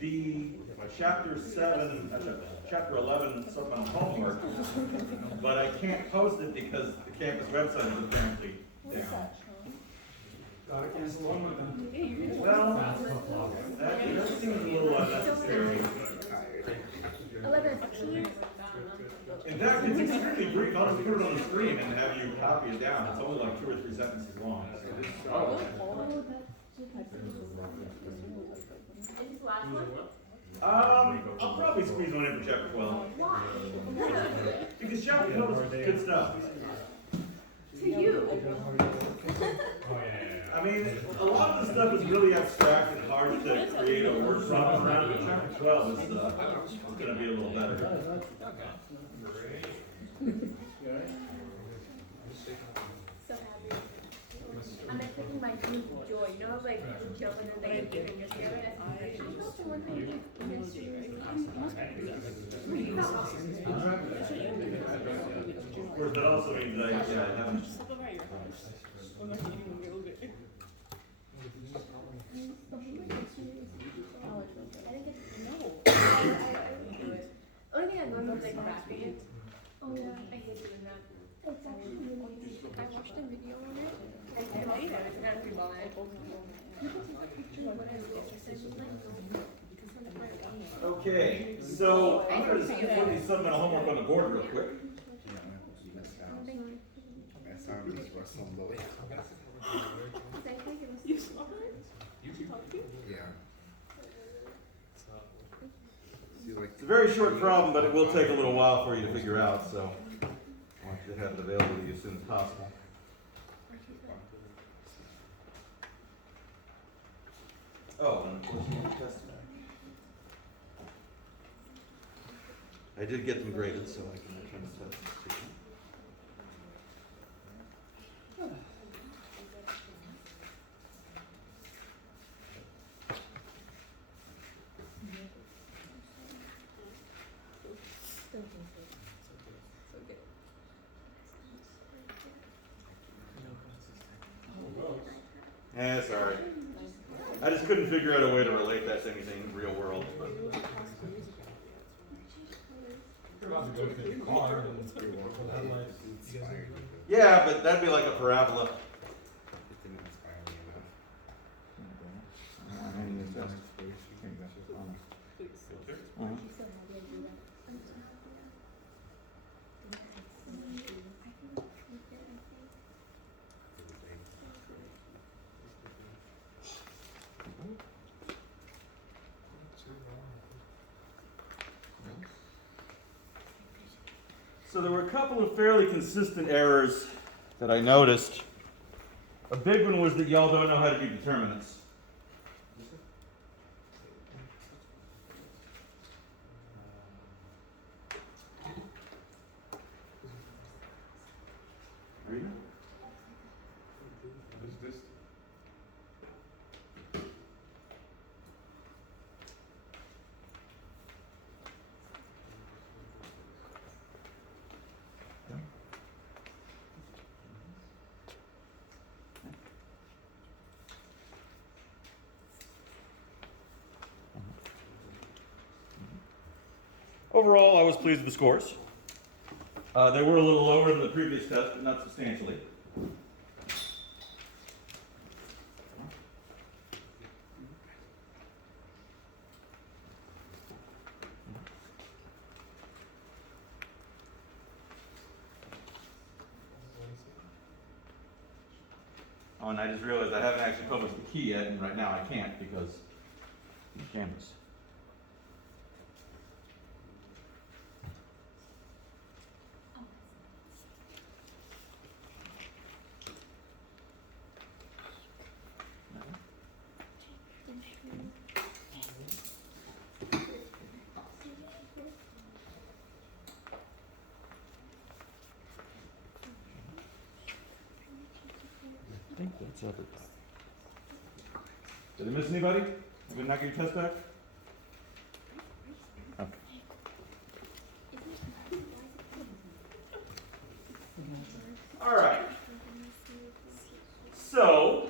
the chapter 7, chapter 11 something on homework, but I can't post it because the campus website is apparently down. Well, that seems a little unnecessary. 11. In fact, it's extremely brief. I'll just put it on the screen and have you copy it down. It's only like 2 or 3 sentences long. So Is this the last one? I'll probably squeeze one in for chapter 12. Why? Because chapter 12 is good stuff. To you. I mean, a lot of the stuff is really abstract and hard to create a word problem around, but chapter 12 is going to be a little better. So happy. I'm like taking my deep joy. You know, like you jump and then they get your fingers together. Of course, that also means I haven't. Only thing I learned was like graphing. Oh yeah, I hate doing that. It's actually really easy. I watched a video on it. I made it. It's not too bad. You can take a picture of what I was interested in. Okay, so I'm going to just put these supplemental homework on the board real quick. You saw it? Yeah. It's a very short problem, but it will take a little while for you to figure out, so I want you to have it available to you as soon as possible. Oh, and of course you have a test back. I did get them graded, so I can return the test. It's all right. I just couldn't figure out a way to relate that to anything in the real world. But. Yeah, but that'd be like a parabola. So there were a couple of fairly consistent errors that I noticed. A big one was that y'all don't know how to do determinants. Are you? What is this? Overall, I was pleased with the scores. They were a little lower than the previous test, but not substantially. Oh, and I just realized I haven't actually published the key yet, and right now I can't because of the cameras. I think that's everybody. Did I miss anybody? Did we not get your test back? Okay. All right. So,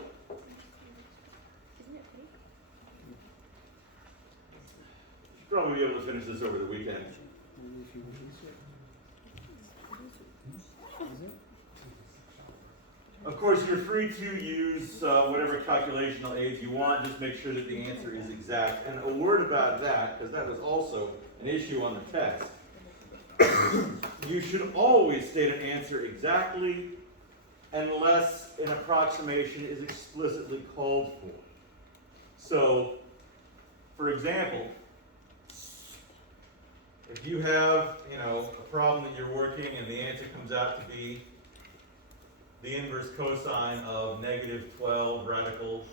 Probably be able to finish this over the weekend. Of course, you're free to use whatever calculational aids you want. Just make sure that the answer is exact. And a word about that, because that was also an issue on the test. You should always state an answer exactly unless an approximation is explicitly called for. So, for example, if you have, a problem that you're working and the answer comes out to be the inverse cosine of negative 12 radical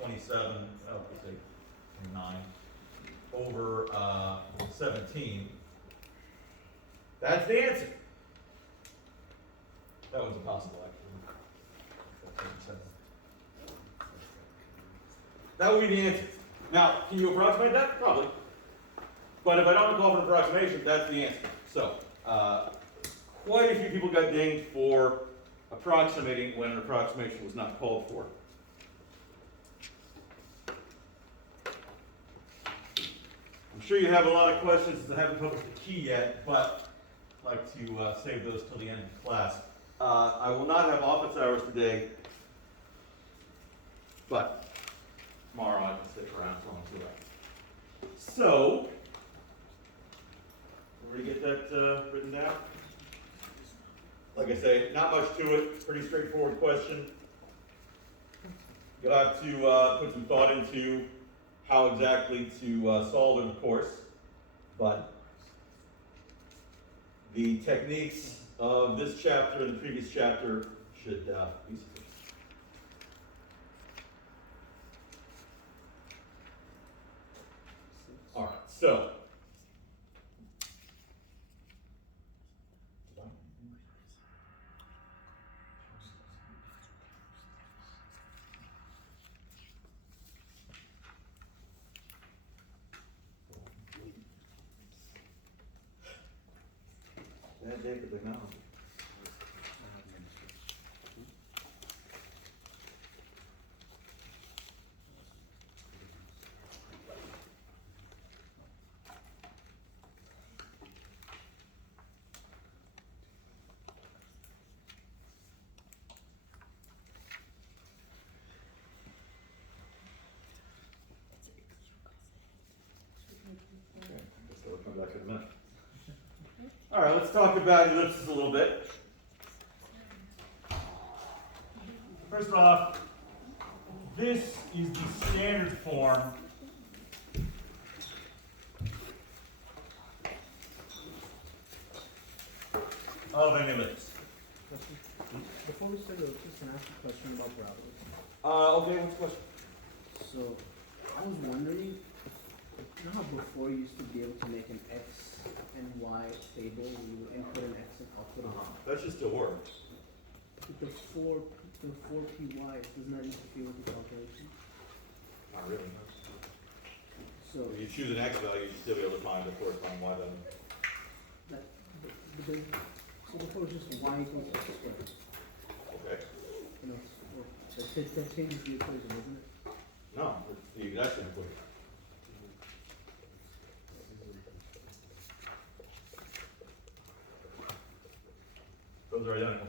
27, let's say 9 over 17, that's the answer. That was impossible, actually. That would be the answer. Now, can you approximate that? Probably. But if I don't call for an approximation, that's the answer. So, quite a few people got dinged for approximating when an approximation was not called for. I'm sure you have a lot of questions since I haven't published the key yet, but I'd like to save those till the end of the class. I will not have office hours today, but tomorrow I can stick around as long as you like. So, ready to get that written down? Like I say, not much to it, pretty straightforward question. You'll have to put some thought into how exactly to solve it, of course, but the techniques of this chapter and the previous chapter should be sufficient. All right, so. Bad day for technology. Okay, guess I'll come back in a minute. All right, let's talk about ellipses a little bit. First off, this is the standard form of an ellipse. Before we start, just can I ask a question about parabolas? Okay, what's the question? So, I was wondering, you know how before you used to be able to make an X and Y table, you would input an X and output a Y? That should still work. The four PY, doesn't that interfere with the calculation? Not really. So, If you choose an X value, you'd still be able to find the corresponding Y value. so before it was just Y equals X squared. Okay. That changes the equation, doesn't it? No, it's the exact same equation. Those are identical.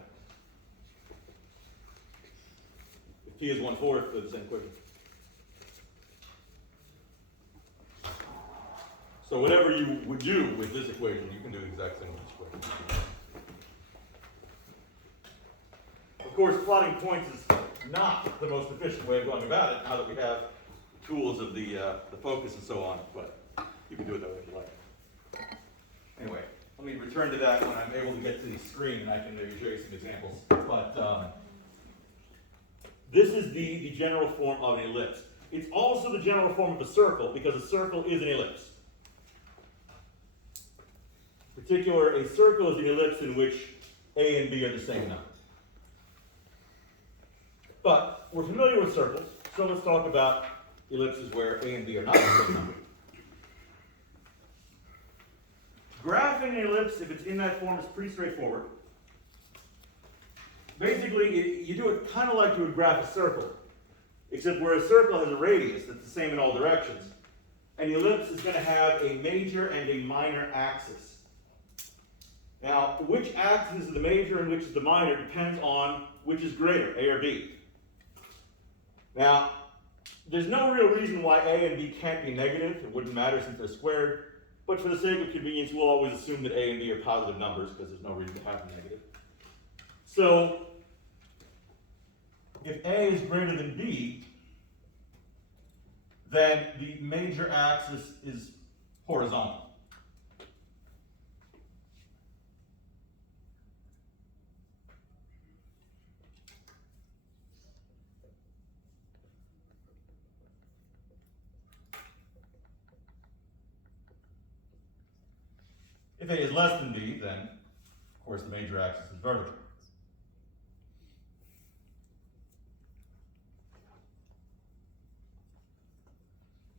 If T is 1/4, they're the same equation. So whatever you would do with this equation, you can do the exact same with this equation. Of course, plotting points is not the most efficient way of going about it, now that we have tools of the focus and so on, but you can do it that way if you like. Anyway, let me return to that when I'm able to get to the screen and I can maybe show you some examples. But this is the general form of an ellipse. It's also the general form of a circle because a circle is an ellipse. In particular, a circle is an ellipse in which A and B are the same number. But we're familiar with circles, so let's talk about ellipses where A and B are not the same number. Graphing an ellipse, if it's in that form, is pretty straightforward. Basically, you do it kind of like you would graph a circle, except where a circle has a radius that's the same in all directions. an ellipse is going to have a major and a minor axis. Now, which axis is the major and which is the minor depends on which is greater, A or B. Now, there's no real reason why A and B can't be negative. It wouldn't matter since they're squared. But for the sake of convenience, we'll always assume that A and B are positive numbers because there's no reason to have them negative. So, if A is greater than B, then the major axis is horizontal. If A is less than B, then, of course, the major axis is vertical.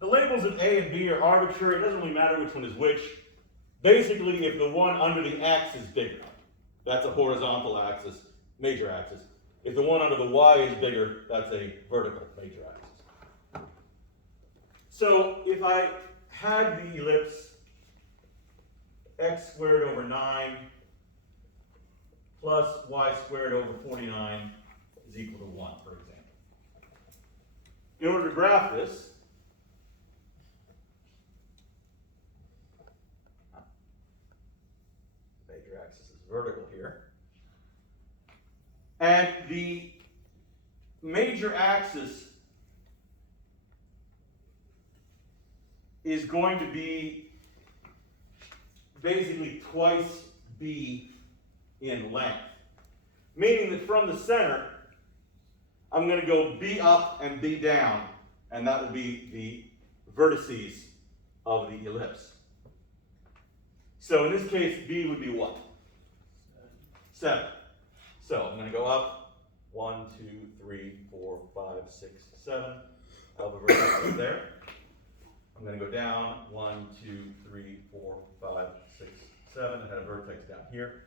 The labels of A and B are arbitrary. It doesn't really matter which one is which. Basically, if the one under the X is bigger, that's a horizontal axis, major axis. If the one under the Y is bigger, that's a vertical, major axis. So if I had the ellipse x squared over 9 plus y squared over 49 is equal to 1, for example. In order to graph this, major axis is vertical here, and the major axis is going to be basically twice b in length. Meaning that from the center, I'm going to go b up and b down, and that will be the vertices of the ellipse. So in this case, b would be what? 7. So I'm going to go up 1, 2, 3, 4, 5, 6, 7. I'll have a vertex right there. I'm going to go down 1, 2, 3, 4, 5, 6, 7. I had a vertex down here.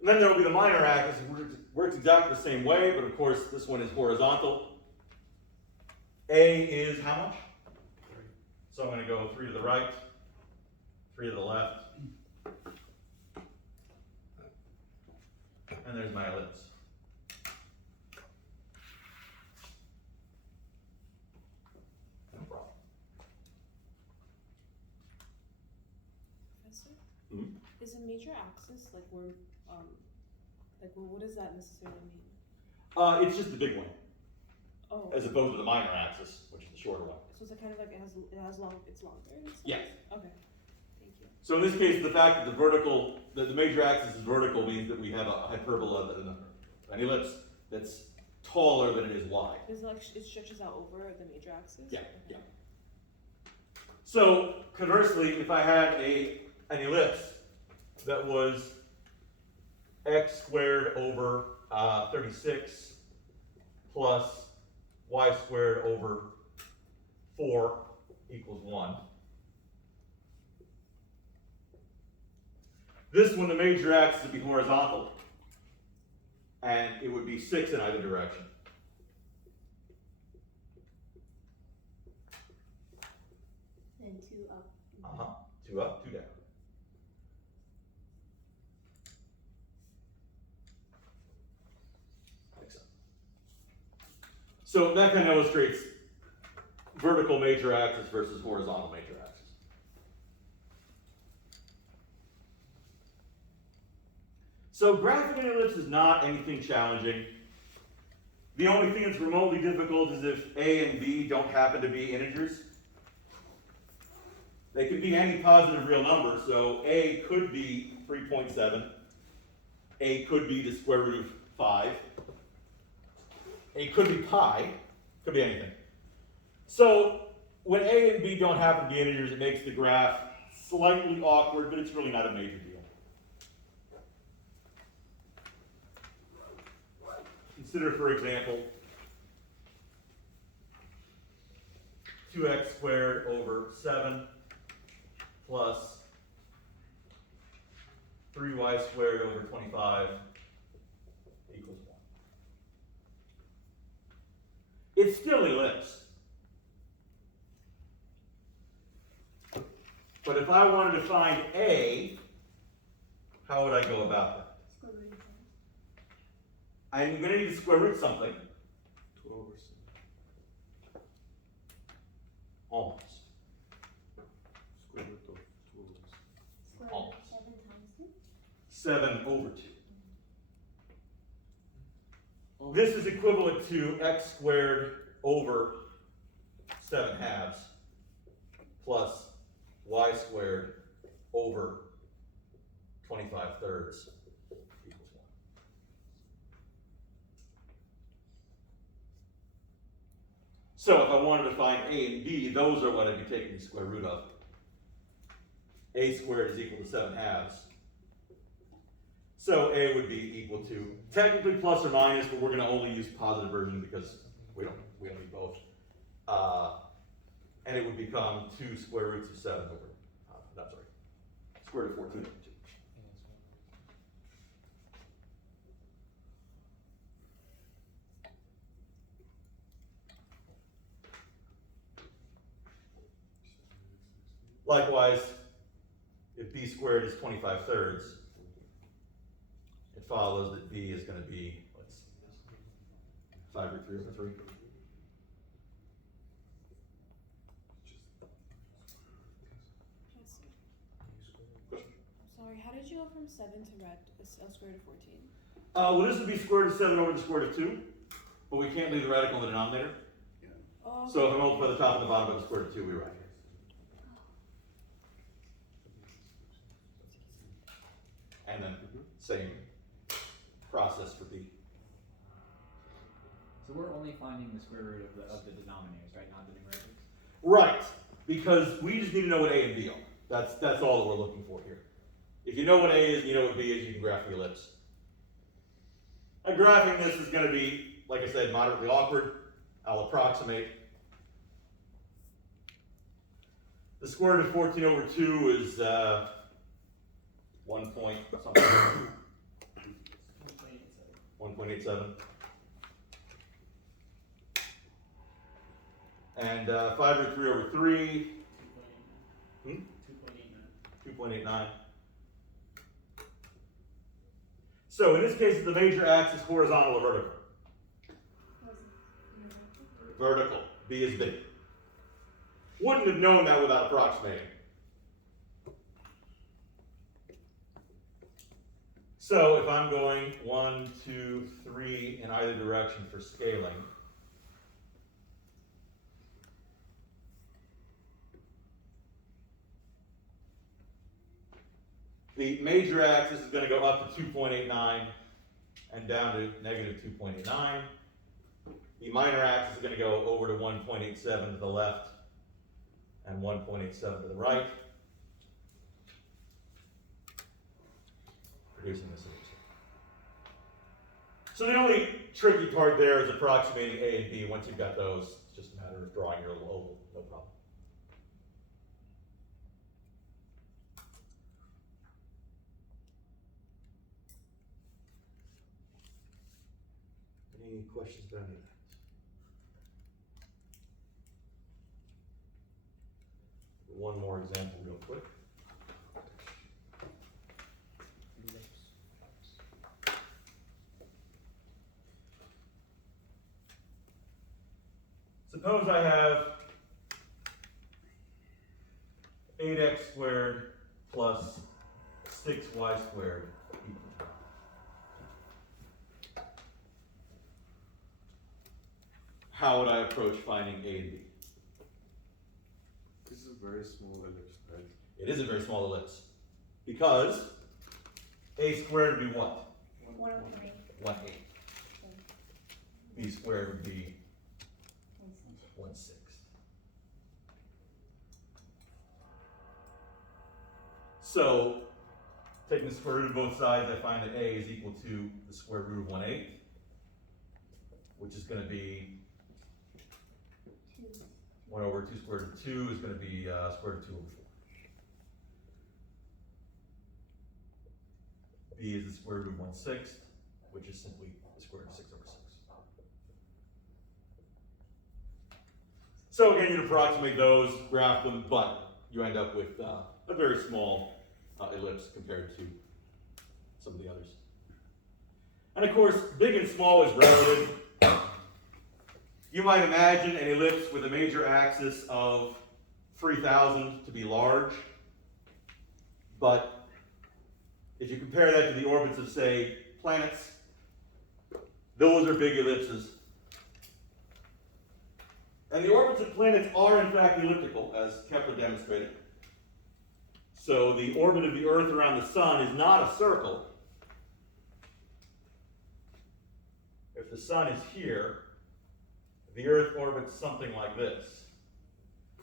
And then there will be the minor axis. It works exactly the same way, but of course this one is horizontal. A is how much? 3. So I'm going to go 3 to the right, 3 to the left. And there's my ellipse. No problem. Professor? Hmm? Is a major axis like we're what does that necessarily mean? It's just the big one, Oh. as opposed to the minor axis, which is the shorter one. So it's kind of like it's longer. in a sense? Yes. Okay. Thank you. So in this case, the fact that the major axis is vertical means that we have a hyperbola, an ellipse that's taller than it is wide. It's like it stretches out over the major axis. Yeah, Okay. yeah. So conversely, if I had an ellipse that was x squared over 36 plus y squared over 4 equals 1. This one, the major axis would be horizontal, and it would be 6 in either direction. And 2 up. 2 up, 2 down. Like so. So that kind of illustrates vertical major axis versus horizontal major axis. So graphing an ellipse is not anything challenging. The only thing that's remotely difficult is if A and B don't happen to be integers. They could be any positive real number, so A could be 3.7. A could be the square root of 5. A could be pi, could be anything. So when A and B don't happen to be integers, it makes the graph slightly awkward, but it's really not a major deal. Consider, for example, 2x squared over 7 plus 3y squared over 25 equals 1. It's still ellipse. But if I wanted to find A, how would I go about that? I'm going to need to square root something. 2 over 7. Almost. Square root of 2 over 7. Almost. 7 times 2? 7 over 2. This is equivalent to x squared over 7 halves plus y squared over 25 thirds equals 1. So if I wanted to find A and B, those are what I'd be taking the square root of. A squared is equal to 7 halves. So A would be equal to, technically plus or minus, but we're going to only use positive version because we don't need both. And it would become 2 square roots of 7 over, square root of 14 over 2. Likewise, if B squared is 25 thirds, it follows that B is going to be, let's see this, 5 root 3 over 3. Sorry, how did you go from 7 to square root of 14? Well, this would be square root of 7 over the square root of 2, but we can't leave the radical in the denominator. Oh, So if I multiply the top and the bottom by the square root of 2, we write. And then same process for B. So we're only finding the square root of the denominators, right? Not the numerators? Right, because we just need to know what A and B are. That's all that we're looking for here. If you know what A is and you know what B is, you can graph the ellipse. And graphing this is going to be, like I said, moderately awkward. I'll approximate. The square root of 14 over 2 is 1 point something. 1.87. And 5 root 3 over 3. 2.89. So in this case, is the major axis horizontal or vertical? Vertical. B is big. Wouldn't have known that without approximating. So if I'm going 1, 2, 3 in either direction for scaling, the major axis is going to go up to 2.89 and down to negative 2.89. The minor axis is going to go over to 1.87 to the left and 1.87 to the right, producing this ellipse. So the only tricky part there is approximating A and B. Once you've got those, it's just a matter of drawing your little oval, no problem. Any questions about any of that? One more example real quick. Suppose I have 8x squared plus 6y squared equal. How would I approach finding A and B? This is a very small ellipse, right? It is a very small ellipse because A squared would be what? 103. 1/8. B squared would be 1/6. So, taking the square root of both sides, I find that A is equal to the square root of 1/8, which is going to be 1 over 2 squared root of 2 is going to be square root of 2 over 4. B is the square root of 1/6, which is simply the square root of 6 over 6. So again, you'd approximate those, graph them, but you end up with a very small ellipse compared to some of the others. And of course, big and small is relative. You might imagine an ellipse with a major axis of 3,000 to be large, but if you compare that to the orbits of, say, planets, those are big ellipses. And the orbits of planets are, in fact, elliptical, as Kepler demonstrated. So the orbit of the Earth around the Sun is not a circle. If the Sun is here, the Earth orbits something like this.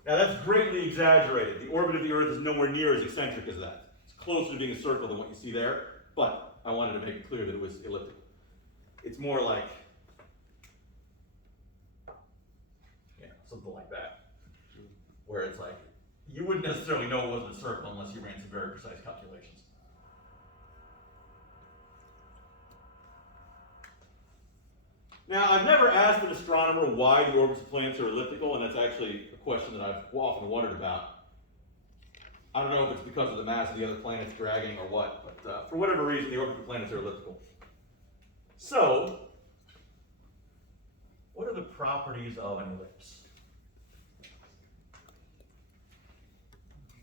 Now that's greatly exaggerated. The orbit of the Earth is nowhere near as eccentric as that. It's closer to being a circle than what you see there, but I wanted to make it clear that it was elliptical. It's more like, something like that, where it's like, you wouldn't necessarily know it wasn't a circle unless you ran some very precise calculations. Now, I've never asked an astronomer why the orbits of planets are elliptical, and that's actually a question that I've often wondered about. I don't know if it's because of the mass of the other planets dragging or what, but for whatever reason, the orbits of planets are elliptical. So, what are the properties of an ellipse?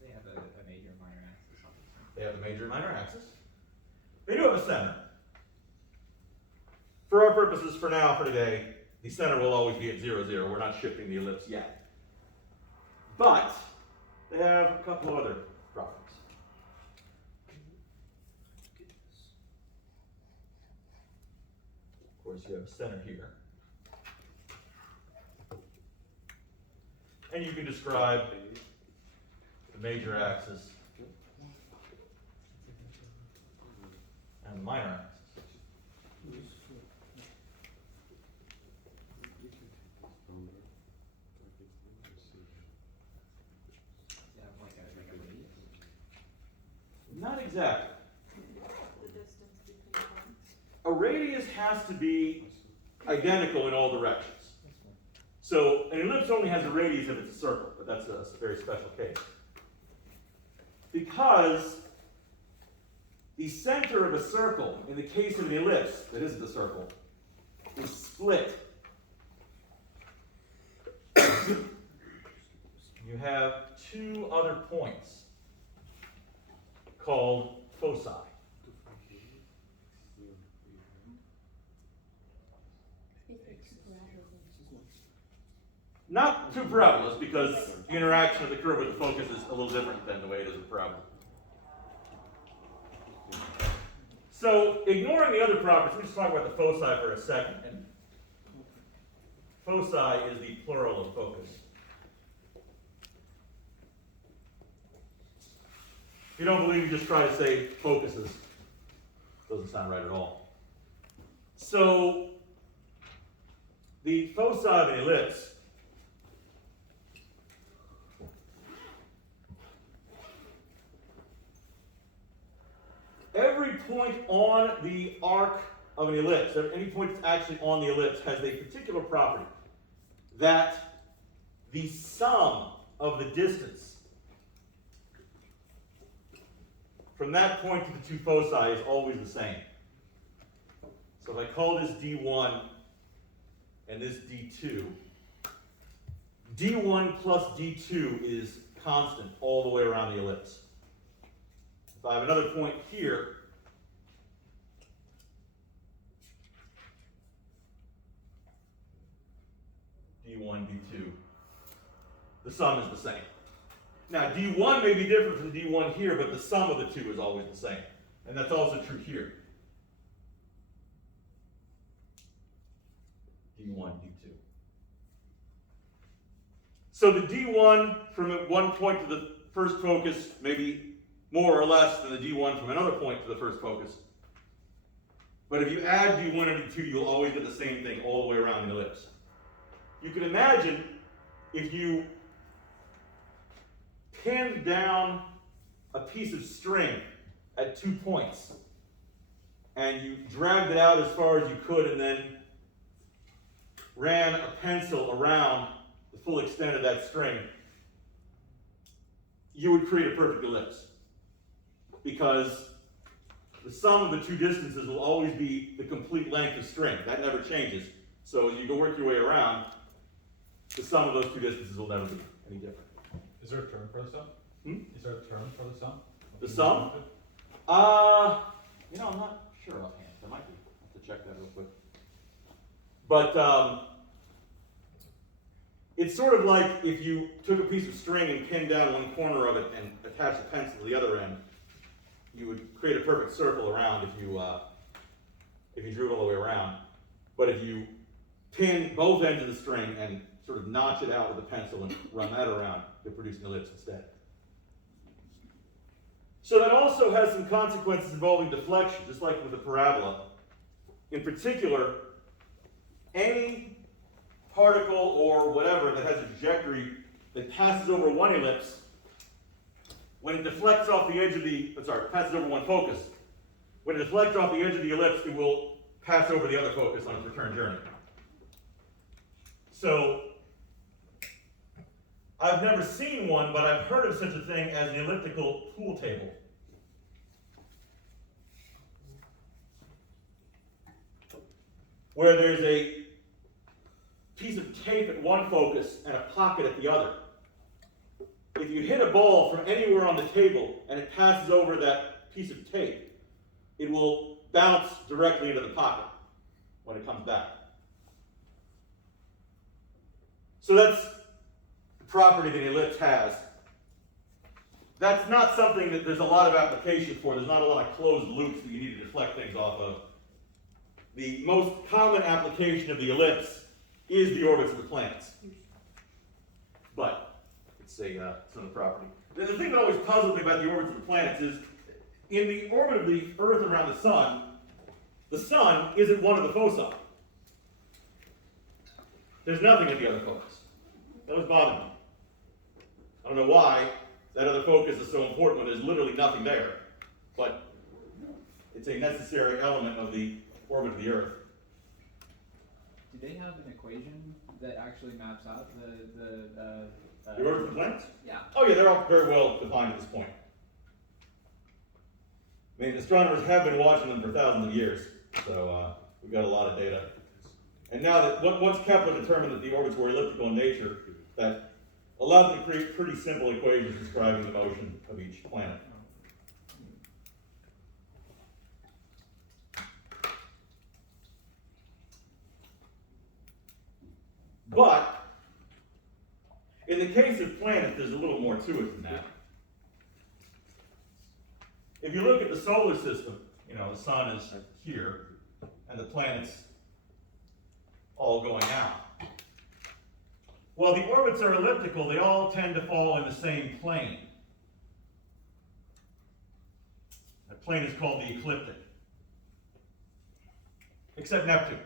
They have a major and minor axis on this. They have a major and minor axis. They do have a center. For our purposes, for now, for today, the center will always be at 0, 0. We're not shifting the ellipse yet. But they have a couple of other properties. Of course, you have a center here. And you can describe the major axis and the minor axis. They have like a radius. Not exactly. The distance between points. A radius has to be identical in all directions. So an ellipse only has a radius if it's a circle, but that's a very special case. Because the center of a circle, in the case of an ellipse that isn't a circle, is split. You have two other points called foci. Not two parabolas, because the interaction of the curve with the focus is a little different than the way it is with parabola. So, ignoring the other properties, let's just talk about the foci for a second. And foci is the plural of focus. If you don't believe me, just try to say focuses. Doesn't sound right at all. So, the foci of an ellipse every point on the arc of an ellipse, any point that's actually on the ellipse, has a particular property that the sum of the distance from that point to the two foci is always the same. So if I call this D1 and this D2, D1 plus D2 is constant all the way around the ellipse. If I have another point here, D1, D2, the sum is the same. Now D1 may be different from D1 here, but the sum of the two is always the same. And that's also true here. D1, D2. So the D1 from one point to the first focus may be more or less than the D1 from another point to the first focus. But if you add D1 and D2, you'll always get the same thing all the way around the ellipse. You can imagine if you pinned down a piece of string at 2 points and you dragged it out as far as you could and then ran a pencil around the full extent of that string, you would create a perfect ellipse. Because the sum of the two distances will always be the complete length of string. That never changes. So as you go work your way around, the sum of those two distances will never be any different. Is there a term for the sum? Is there a term for the sum? The sum? You know, I'm not sure offhand. There might be. I'll have to check that real quick. But it's sort of like if you took a piece of string and pinned down one corner of it and attached a pencil to the other end, you would create a perfect circle around if you drew it all the way around. But if you pin both ends of the string and sort of notch it out with a pencil and run that around, you'll produce an ellipse instead. So that also has some consequences involving deflection, just like with the parabola. In particular, any particle or whatever that has a trajectory that passes over one ellipse, when it deflects off the edge of the, passes over one focus, when it deflects off the edge of the ellipse, it will pass over the other focus on its return journey. So, I've never seen one, but I've heard of such a thing as an elliptical pool table. Where there's a piece of tape at one focus and a pocket at the other. If you hit a ball from anywhere on the table and it passes over that piece of tape, it will bounce directly into the pocket when it comes back. So that's the property that an ellipse has. That's not something that there's a lot of application for. There's not a lot of closed loops that you need to deflect things off of. The most common application of the ellipse is the orbits of the planets. But it's a sort of property. The thing that always puzzles me about the orbits of the planets is, in the orbit of the Earth around the sun isn't one of the foci. There's nothing at the other focus. That was bothering me. I don't know why that other focus is so important when there's literally nothing there, but it's a necessary element of the orbit of the Earth. Do they have an equation that actually maps out The orbits of the planets? Yeah. Oh yeah, they're all very well defined at this point. I mean, astronomers have been watching them for thousands of years, so we've got a lot of data. And now that once Kepler determined that the orbits were elliptical in nature, that allowed them to create pretty simple equations describing the motion of each planet. But in the case of planets, there's a little more to it than that. If you look at the solar system, you know, the sun is here, and the planets all going out. Well, the orbits are elliptical, they all tend to fall in the same plane. That plane is called the ecliptic. Except Neptune.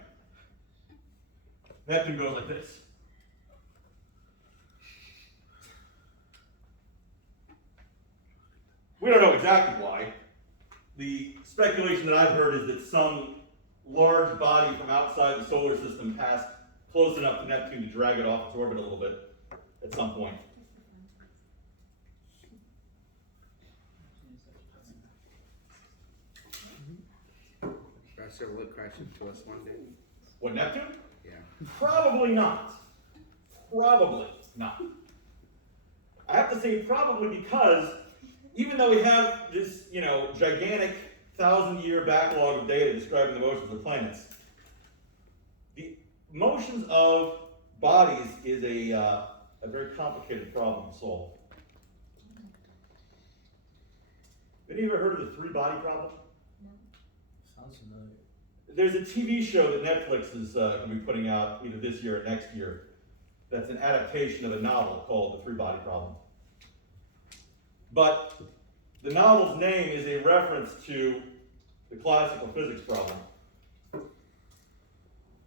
Neptune goes like this. We don't know exactly why. The speculation that I've heard is that some large body from outside the solar system passed close enough to Neptune to drag it off its orbit a little bit at some point. So will it crash into us one day? What, Neptune? Yeah. Probably not. Probably not. I have to say probably because even though we have this, you know, gigantic 1,000-year backlog of data describing the motions of planets, the motions of bodies is a very complicated problem to solve. Have you ever heard of the three-body problem? Sounds familiar. There's a TV show that Netflix is going to be putting out either this year or next year that's an adaptation of a novel called The Three-Body Problem. But the novel's name is a reference to the classical physics problem,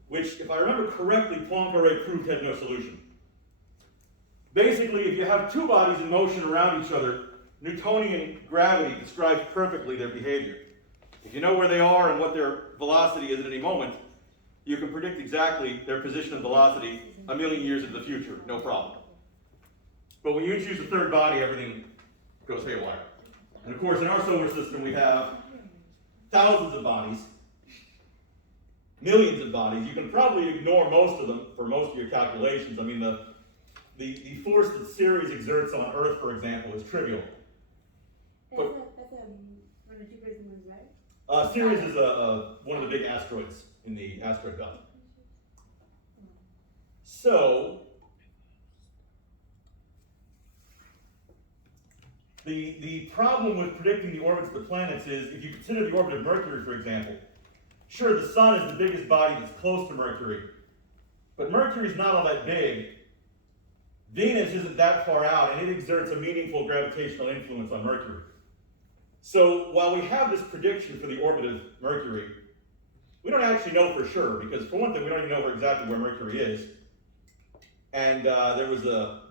which, if I remember correctly, Poincaré proved had no solution. Basically, if you have two bodies in motion around each other, Newtonian gravity describes perfectly their behavior. If you know where they are and what their velocity is at any moment, you can predict exactly their position and velocity a million years into the future, no problem. But when you choose a third body, everything goes haywire. And of course, in our solar system, we have thousands of bodies, millions of bodies. You can probably ignore most of them for most of your calculations. I mean, the force that Ceres exerts on Earth, for example, is trivial. That's one of the Jupiter's moons, right? Ceres is one of the big asteroids in the asteroid belt. So, the problem with predicting the orbits of the planets is, if you consider the orbit of Mercury, for example, sure, the Sun is the biggest body that's close to Mercury, but Mercury's not all that big. Venus isn't that far out, and it exerts a meaningful gravitational influence on Mercury. So while we have this prediction for the orbit of Mercury, we don't actually know for sure, because for one thing, we don't even know exactly where Mercury is. And there was a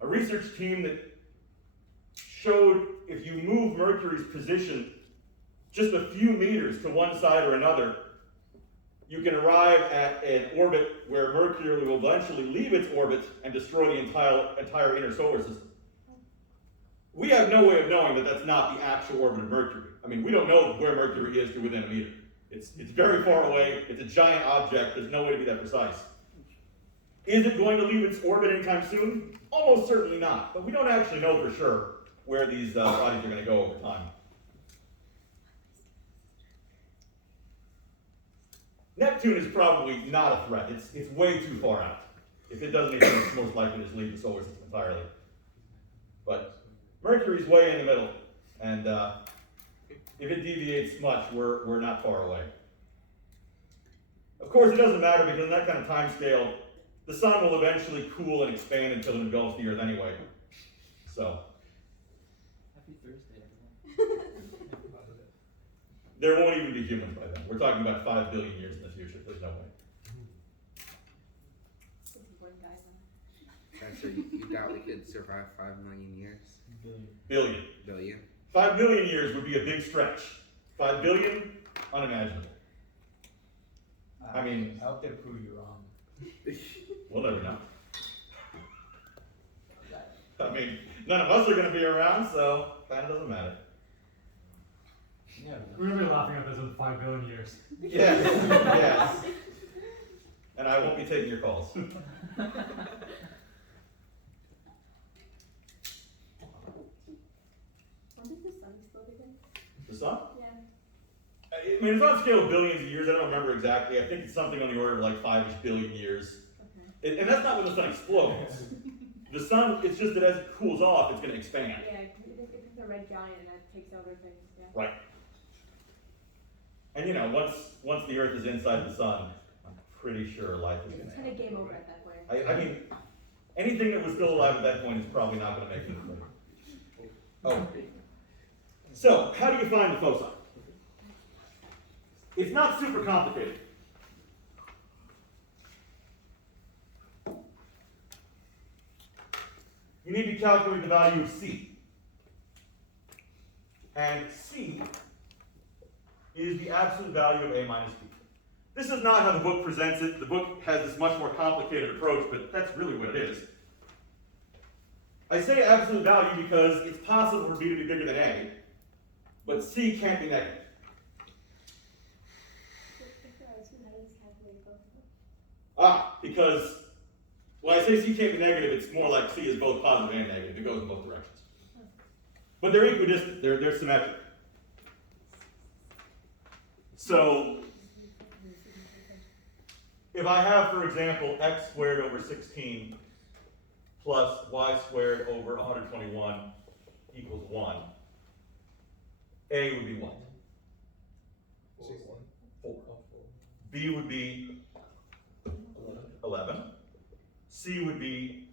research team that showed if you move Mercury's position just a few meters to one side or another, you can arrive at an orbit where Mercury will eventually leave its orbit and destroy the entire inner solar system. We have no way of knowing that that's not the actual orbit of Mercury. I mean, we don't know where Mercury is to within a meter. It's very far away. It's a giant object. There's no way to be that precise. Is it going to leave its orbit anytime soon? Almost certainly not. But we don't actually know for sure where these bodies are going to go over time. Neptune is probably not a threat. It's way too far out. If it doesn't exist, it's most likely to just leave the solar system entirely. But Mercury's way in the middle, and if it deviates much, we're not far away. Of course, it doesn't matter, because in that kind of time scale, the sun will eventually cool and expand until it engulfs the Earth anyway. So, Happy Thursday, everyone. there won't even be humans by then. We're talking about 5 billion years in the future. There's no way. So you doubt we could survive 5 million years? Billion. Billion? 5 billion years would be a big stretch. 5 billion, unimaginable. I mean, I hope they prove you wrong. we'll never know. I mean, none of us are going to be around, so kind of doesn't matter. Yeah. We're gonna be laughing at this in 5 billion years. Yes, yes. And I won't be taking your calls. When did the sun explode again? The sun? Yeah. I mean, it's on a scale of billions of years. I don't remember exactly. I think it's something on the order of like 5-ish billion years. Okay. And that's not when the sun explodes. The sun, it's just that as it cools off, it's going to expand. Yeah, it's a red giant and that takes over things. Yeah. Right. And you know, once the Earth is inside the sun, I'm pretty sure life is going It's to kind end. of game over at that point. I mean, anything that was still alive at that point is probably not going to make it through. Oh. So, how do you find the foci? It's not super complicated. You need to calculate the value of C. And C is the absolute value of A minus B. This is not how the book presents it. The book has this much more complicated approach, but that's really what it is. I say absolute value because it's possible for B to be bigger than A, but C can't be negative. Because, when I say C can't be negative, it's more like C is both positive and negative. It goes in both directions. But they're equidistant. They're symmetric. So, if I have, for example, x squared over 16 plus y squared over 121 equals 1, A would be what? 4. B would be 11. C would be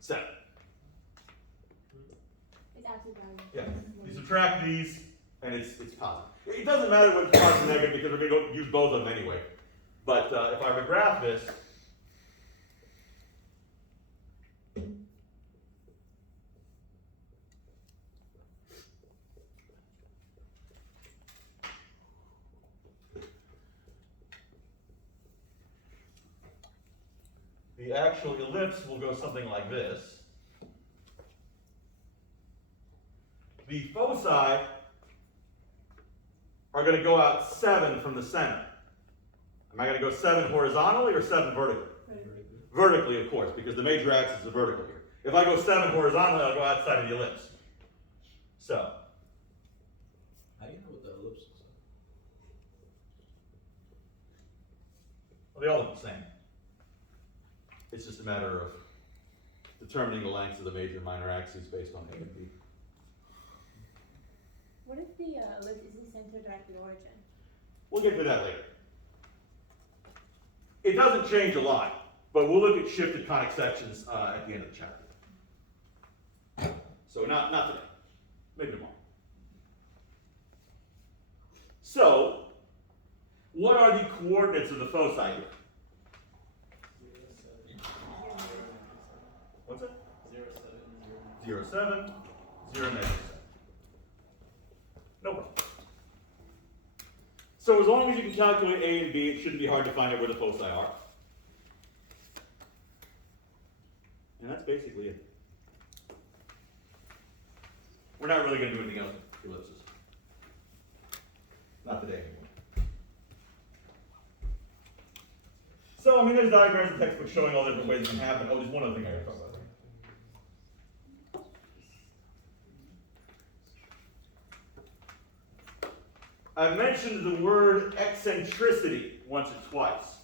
7. It's absolute value. Yeah. You subtract these, and it's positive. It doesn't matter whether it's positive or negative because we're going to use both of them anyway. But if I regraph this, the actual ellipse will go something like this. the foci are going to go out 7 from the center. Am I going to go 7 horizontally or 7 vertically? Vertically, of course, because the major axis is vertical here. If I go 7 horizontally, I'll go outside of the ellipse. So, How do you know what the ellipses are? well, they all look the same. It's just a matter of determining the lengths of the major and minor axes based on A and B. What if the ellipse isn't centered at the origin? We'll get to that later. It doesn't change a lot, but we'll look at shifted conic sections at the end of the chapter. So not today, maybe tomorrow. So, what are the coordinates of the foci here? What's it? 0, 7, 0, negative 7. No problem. So as long as you can calculate A and B, it shouldn't be hard to find out where the foci are. And that's basically it. We're not really going to do anything else with ellipses. Not today anymore. So, I mean, there's diagrams in textbooks showing all the different ways it can happen. Oh, there's one other thing I gotta talk about. I mentioned the word eccentricity once or twice.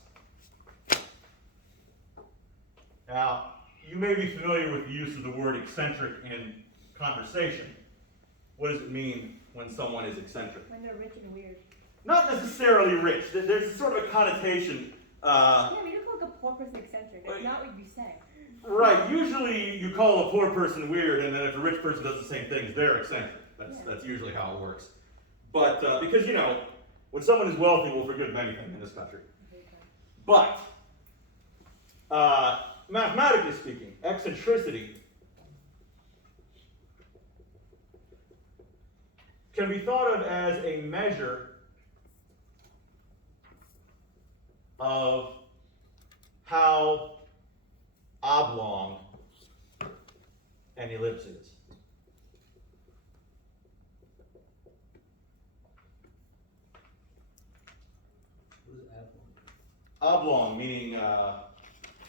Now, you may be familiar with the use of the word eccentric in conversation. What does it mean when someone is eccentric? When they're rich and weird. Not necessarily rich. There's sort of a connotation. Yeah, but you don't call like a poor person eccentric. That's not what you say. Right. Usually you call a poor person weird, and then if a rich person does the same things, they're eccentric. That's usually how it works. But because, you know, when someone is wealthy, we'll forgive anything in this country. But mathematically speaking, eccentricity can be thought of as a measure of how oblong an ellipse is. What is oblong? Oblong meaning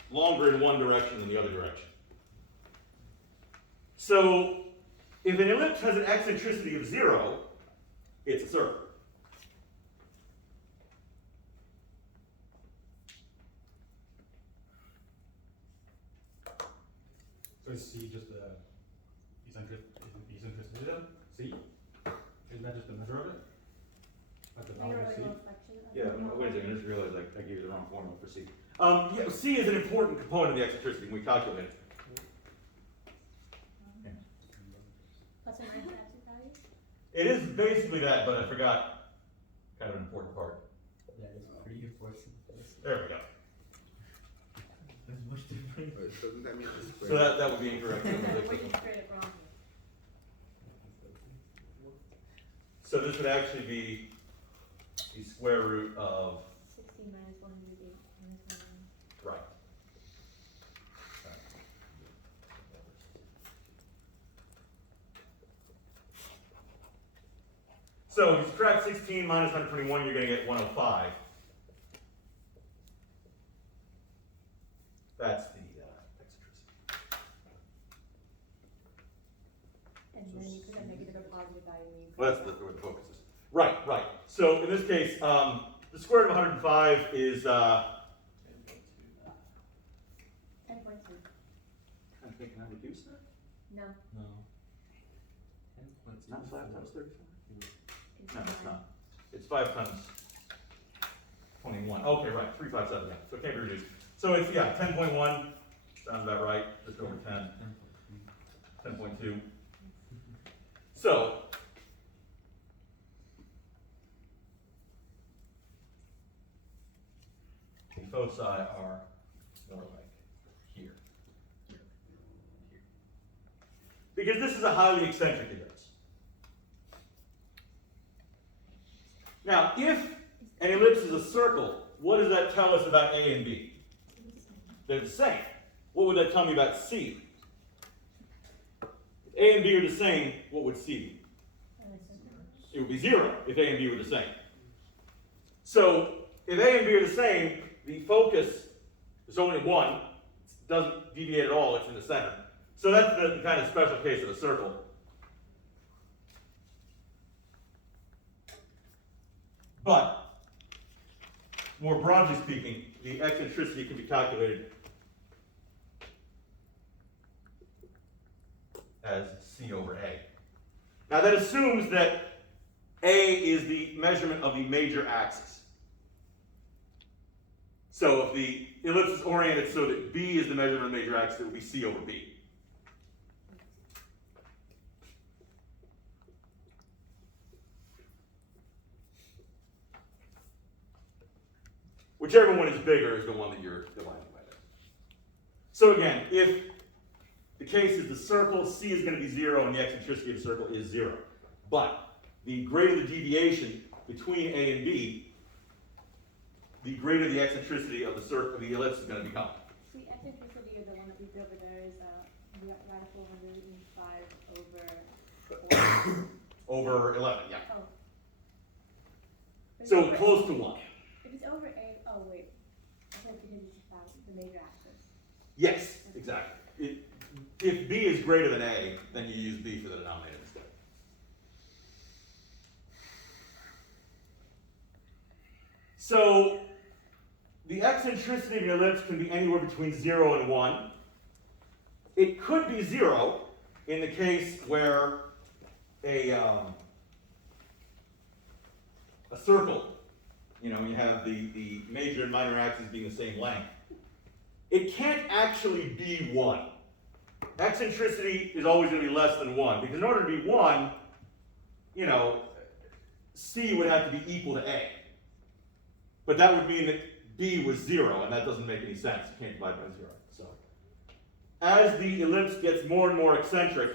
longer in one direction than the other direction. So, if an ellipse has an eccentricity of 0, it's a circle. So is C just the eccentricity then? C? Isn't that just the measure of it? Like the value of C? Yeah, wait a second, I just realized I gave you the wrong formula for C. Yeah, C is an important component of the eccentricity when we calculate it. Plus or minus absolute values? It is basically that, but I forgot kind of an important part. That is pretty important. There we go. That's much different. But doesn't that mean it's square? So that would be incorrect. What you straight up wrong So this would actually be the square root of, 16 minus 108 minus 1. right. So if you subtract 16 minus 121, you're going to get 105. That's the eccentricity. And then you put a negative or positive value. And you Well, that's where the focus is. Right, right. So in this case, the square root of 105 is 10.2. Can I reduce that? No. No. It's not 5 times 35? It's No, it's nine. not. It's 5 times 21. Okay, right, 357, yeah. So it can't be reduced. So it's, yeah, 10.1, sounds about right, just over 10. 10.2. So, the foci are more like here. Here. Because this is a highly eccentric ellipse. Now, if an ellipse is a circle, what does that tell us about A and B? They're the same. What would that tell me about C? If A and B are the same, what would C be? would be 0 if A and B were the same. So if A and B are the same, the focus is only one, it doesn't deviate at all, it's in the center. So that's the kind of special case of a circle. But, more broadly speaking, the eccentricity can be calculated as C over A. Now that assumes that A is the measurement of the major axis. So if the ellipse is oriented so that B is the measurement of the major axis, it would be C over B. Whichever one is bigger is the one that you're dividing by there. So again, if the case is the circle, C is going to be 0 and the eccentricity of the circle is 0. But the greater the deviation between A and B, the greater the eccentricity of the circle, the ellipse is going to become. The eccentricity of the one that we did over there is radical 105 over 4. Over 11, yeah. Oh. If So it's over close to eight- 1. If it's over 8, oh wait. I said because it's about the major axis. Yes, exactly. If B is greater than A, then you use B for the denominator instead. So the eccentricity of the ellipse can be anywhere between 0 and 1. It could be 0 in the case where a circle, you have the major and minor axes being the same length. It can't actually be 1. Eccentricity is always going to be less than 1, because in order to be 1, C would have to be equal to A. But that would mean that B was 0, and that doesn't make any sense. You can't divide by 0. So, as the ellipse gets more and more eccentric,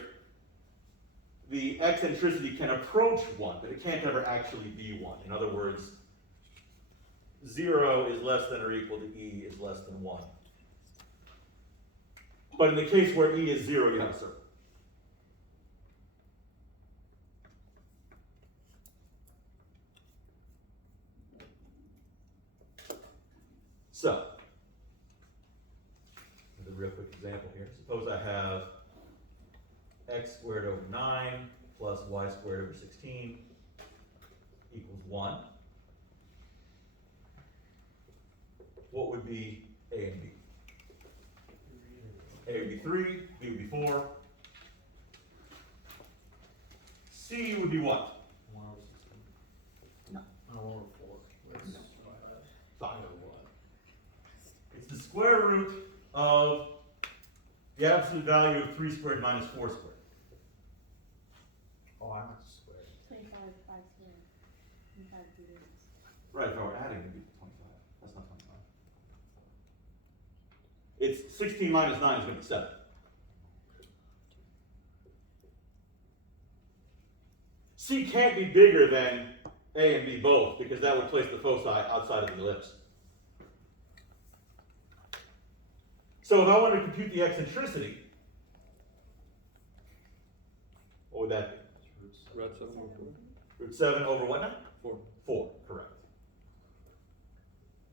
the eccentricity can approach 1, but it can't ever actually be 1. In other words, 0 is less than or equal to E is less than 1. But in the case where E is 0, you have a circle. So, a real quick example here. Suppose I have x squared over 9 plus y squared over 16 equals 1. What would be A and B? A would be 3, B would be 4. C would be what? 1 over 16. No. 1 over 4. That's 5. It's the square root of the absolute value of 3 squared minus 4 squared. Oh, I meant square. 25, 5 squared. 25 units. Right, if I were adding, it would be 25. That's not 25. It's 16 minus 9 is going to be 7. C can't be bigger than A and B both, because that would place the foci outside of the ellipse. So if I wanted to compute the eccentricity, what would that be? Root 7 over 4. Root 7 over what now? 4. 4, correct.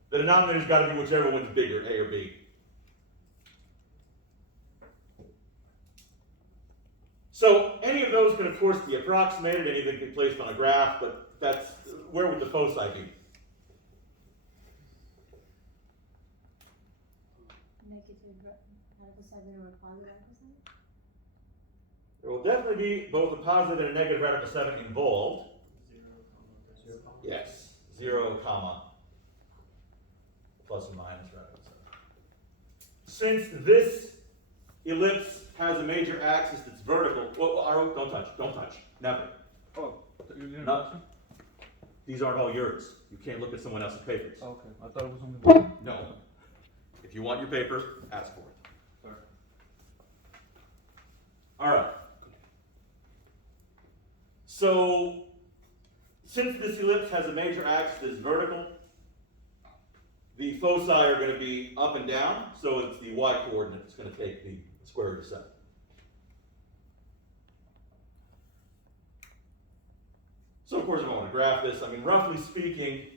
The denominator's got to be whichever one's bigger, A or B. So any of those can, of course, be approximated, anything can be placed on a graph, but that's, where would the foci be? Negative radical 7 or a positive radical 7? There will definitely be both a positive and a negative radical 7 involved. 0, Yes, 0, comma, plus or minus radical 7. Since this ellipse has a major axis that's vertical, well, don't touch, never. Oh, you didn't No. mention? These aren't all yours. You can't look at someone else's papers. Oh, okay. I thought it was only one. No. If you want your paper, ask for it. Sorry. All right. So, since this ellipse has a major axis that is vertical, the foci are going to be up and down, so it's the y-coordinate that's going to take the square root of 7. So of course, if I want to graph this, I mean, roughly speaking,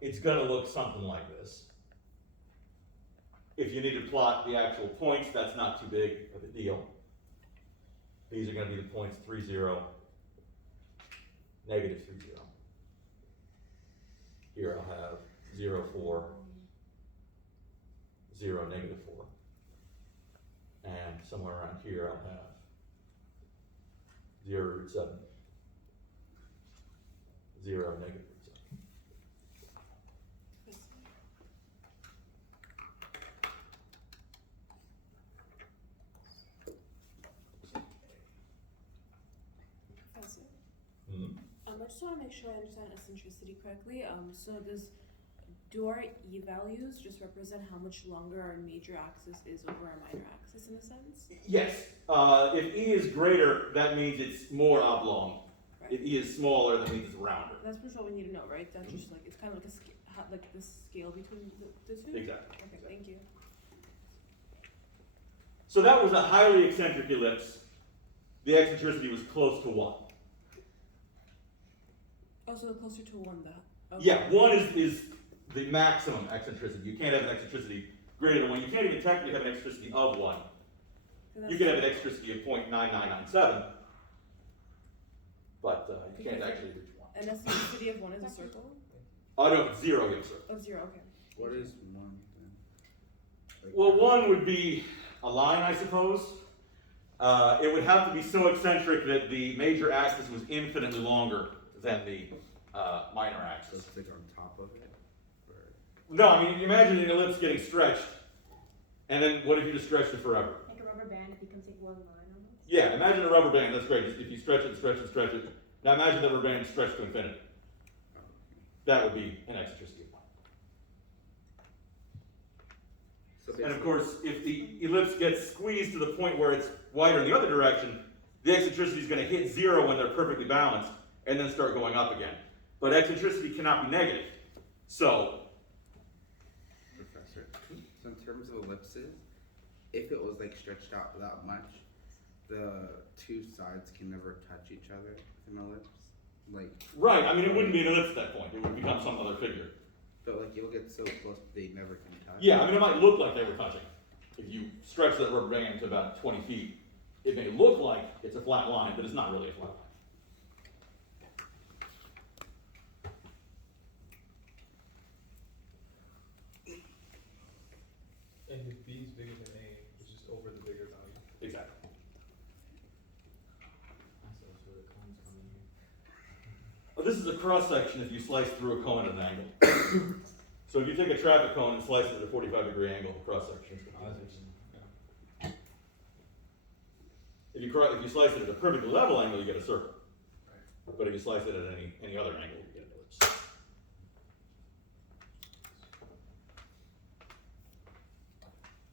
it's going to look something like this. If you need to plot the actual points, that's not too big of a deal. These are going to be the points 3, 0, negative 3, 0. Here I'll have 0, 4, 0, negative 4. And somewhere around here I'll have 0, root 7, 0, negative root 7. Professor, Mhm. I just want to make sure I understand eccentricity correctly. Do our E values just represent how much longer our major axis is over our minor axis in a sense? Yes, if E is greater, that means it's more oblong. Right. If E is smaller, that means it's rounder. That's pretty much what we need to know, right? That's just like, it's kind of like like the scale between the two? Exactly. Okay, thank you. So that was a highly eccentric ellipse. The eccentricity was close to 1. Oh, so closer to 1 that. Okay. Yeah, 1 is the maximum eccentricity. You can't have an eccentricity greater than 1. You can't even technically have an eccentricity of 1. You can have an eccentricity of 0.9997, but you can't actually reach 1. And eccentricity of 1 is a circle? Oh no, it's 0, yes, sir. Of 0, okay. What is 1 then? Like, Well, 1 would be a line, I suppose. It would have to be so eccentric that the major axis was infinitely longer than the minor so axis. it's like on top of it? Or No, I mean, imagine an ellipse getting stretched, and then what if you just stretched it forever? Like a rubber band, it becomes like one line almost. Yeah, imagine a rubber band, that's great. If you stretch it, stretch it, stretch it. Now imagine that rubber band stretched to infinity. That would be an eccentricity of 1. so And of basically- course, if the ellipse gets squeezed to the point where it's wider in the other direction, the eccentricity is going to hit 0 when they're perfectly balanced, and then start going up again. But eccentricity cannot be negative. So, Professor, so in terms of ellipses, if it was like stretched out that much, the two sides can never touch each other in an ellipse? Like, right, I mean, it wouldn't be an ellipse at that point. It would become some other figure. but like you'll get so close they never can touch? Yeah, I mean, it might look like they were touching. If you stretch that rubber band to about 20 feet, it may look like it's a flat line, but it's not really a flat line. And if B is bigger than A, it's just over the bigger value. Exactly. Well, this is a cross section if you slice through a cone at an angle. So if you take a traffic cone and slice it at a 45-degree angle, the cross section is going to be this. If you slice it at a perfectly level angle, you get a circle. But if you slice it at any other angle, you get an ellipse.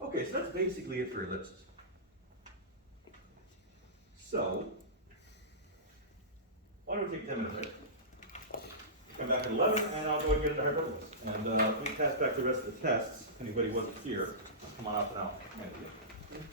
Okay, so that's basically it for ellipses. So, why don't we take a 10-minute break? Come back at 11, and I'll go and get into hyperbolas. And we pass back the rest of the tests. If anybody wasn't here, come on up and I'll hand it to you.